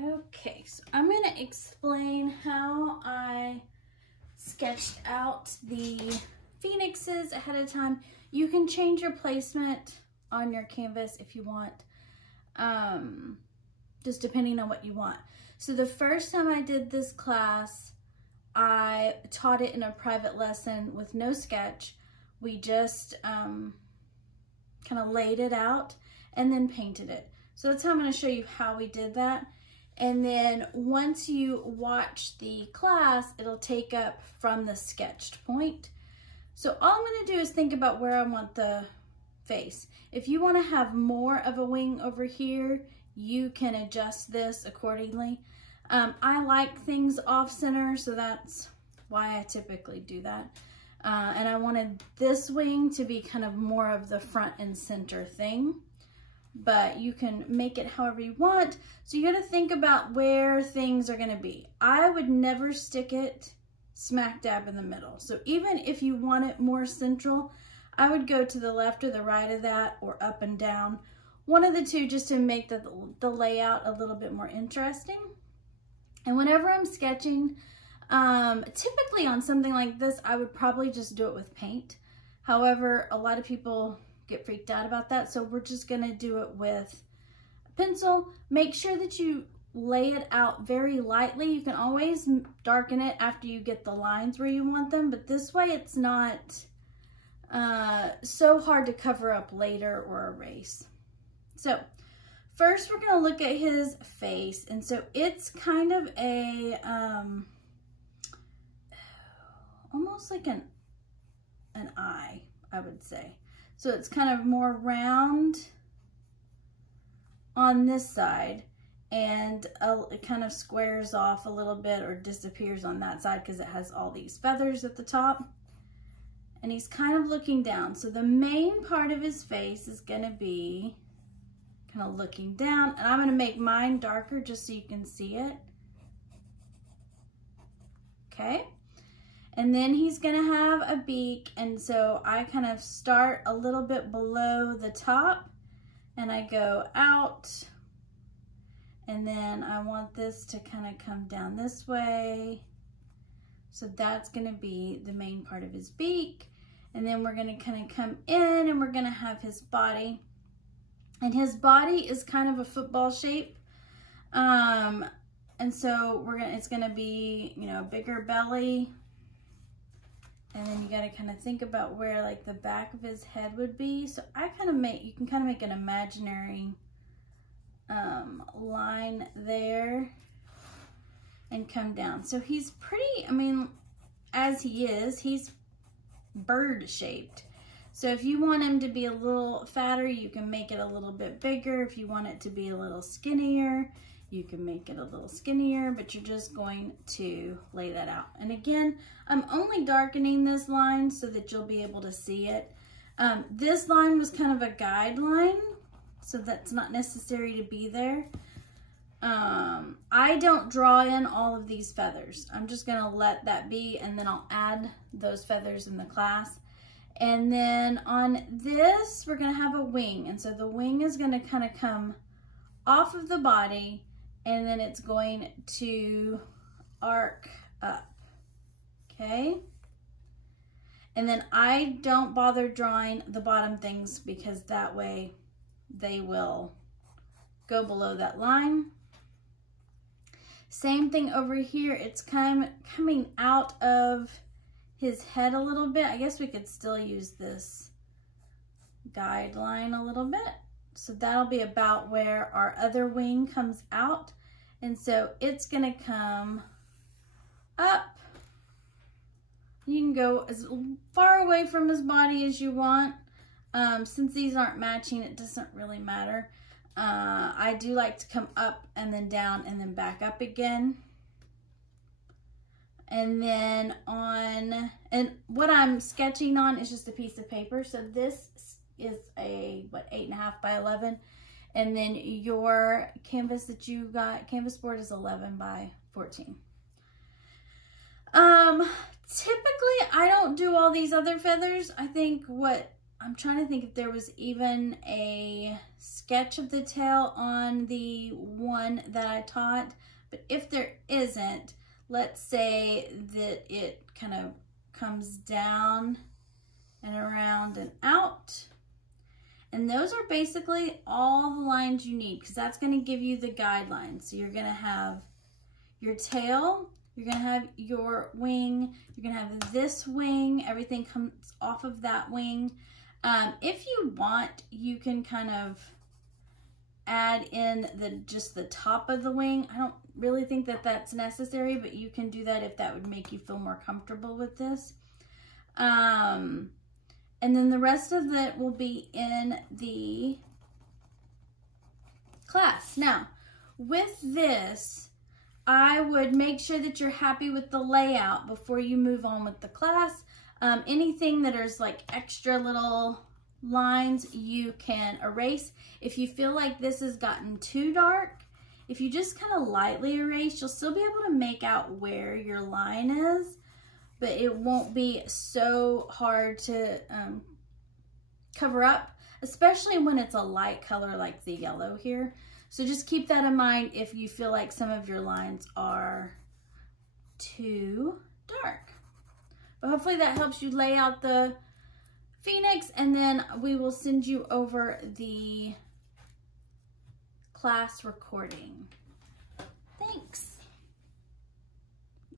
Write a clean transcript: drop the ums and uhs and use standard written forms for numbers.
Okay, so I'm going to explain how I sketched out the phoenixes ahead of time. You can change your placement on your canvas if you want, just depending on what you want. So the first time I did this class, I taught it in a private lesson with no sketch. We just kind of laid it out and then painted it. So that's how I'm going to show you how we did that. And then once you watch the class, it'll take up from the sketched point. So all I'm going to do is think about where I want the face. If you want to have more of a wing over here, you can adjust this accordingly. I like things off center, so that's why I typically do that. And I wanted this wing to be kind of more of the front and center thing, but you can make it however you want. So you got to think about where things are going to be. I would never stick it smack dab in the middle. So even if you want it more central, I would go to the left or the right of that, or up and down. One of the two, just to make the layout a little bit more interesting. And whenever I'm sketching, typically on something like this, I would probably just do it with paint. However, a lot of people get freaked out about that, so we're just gonna do it with a pencil. Make sure that you lay it out very lightly. You can always darken it after you get the lines where you want them, but this way it's not so hard to cover up later or erase. So first we're gonna look at his face, and so it's kind of a almost like an eye, I would say. So it's kind of more round on this side, and it kind of squares off a little bit or disappears on that side because it has all these feathers at the top. And he's kind of looking down. So the main part of his face is gonna be kind of looking down, and I'm gonna make mine darker just so you can see it. Okay. And then he's gonna have a beak, and so I kind of start a little bit below the top, and I go out, and then I want this to kind of come down this way. So that's gonna be the main part of his beak. And then we're gonna kind of come in, and we're gonna have his body. And his body is kind of a football shape. And so it's gonna be, you know, a bigger belly. And then you got to kind of think about where like the back of his head would be. So I kind of you can kind of make an imaginary line there and come down. So he's pretty, I mean, as he is, he's bird shaped. So if you want him to be a little fatter, you can make it a little bit bigger. If you want it to be a little skinnier, you can make it a little skinnier, but you're just going to lay that out. And again, I'm only darkening this line so that you'll be able to see it. This line was kind of a guideline, so that's not necessary to be there. I don't draw in all of these feathers. I'm just gonna let that be, and then I'll add those feathers in the class. And then on this, we're gonna have a wing. And so the wing is gonna kind of come off of the body, and then it's going to arc up, okay? And then I don't bother drawing the bottom things because that way they will go below that line. Same thing over here. It's coming out of his head a little bit. I guess we could still use this guideline a little bit. So that'll be about where our other wing comes out. And so it's gonna come up. You can go as far away from his body as you want. Since these aren't matching, it doesn't really matter. I do like to come up and then down and then back up again. And then and what I'm sketching on is just a piece of paper. So this is a, what, 8.5 by 11. And then your canvas that you got, canvas board, is 11 by 14. Typically I don't do all these other feathers. I think what I'm trying to think if there was even a sketch of the tail on the one that I taught, but if there isn't, let's say that it kind of comes down and around and out. And those are basically all the lines you need, because that's going to give you the guidelines. So you're going to have your tail, you're going to have your wing, you're going to have this wing, everything comes off of that wing. If you want, you can kind of add in just the top of the wing. I don't really think that that's necessary, but you can do that if that would make you feel more comfortable with this. And then the rest of it will be in the class. Now, with this, I would make sure that you're happy with the layout before you move on with the class. Anything that is like extra little lines, you can erase. If you feel like this has gotten too dark, if you just kind of lightly erase, you'll still be able to make out where your line is, but it won't be so hard to cover up, especially when it's a light color like the yellow here. So just keep that in mind if you feel like some of your lines are too dark. But hopefully that helps you lay out the Phoenix, and then we will send you over the class recording. Thanks.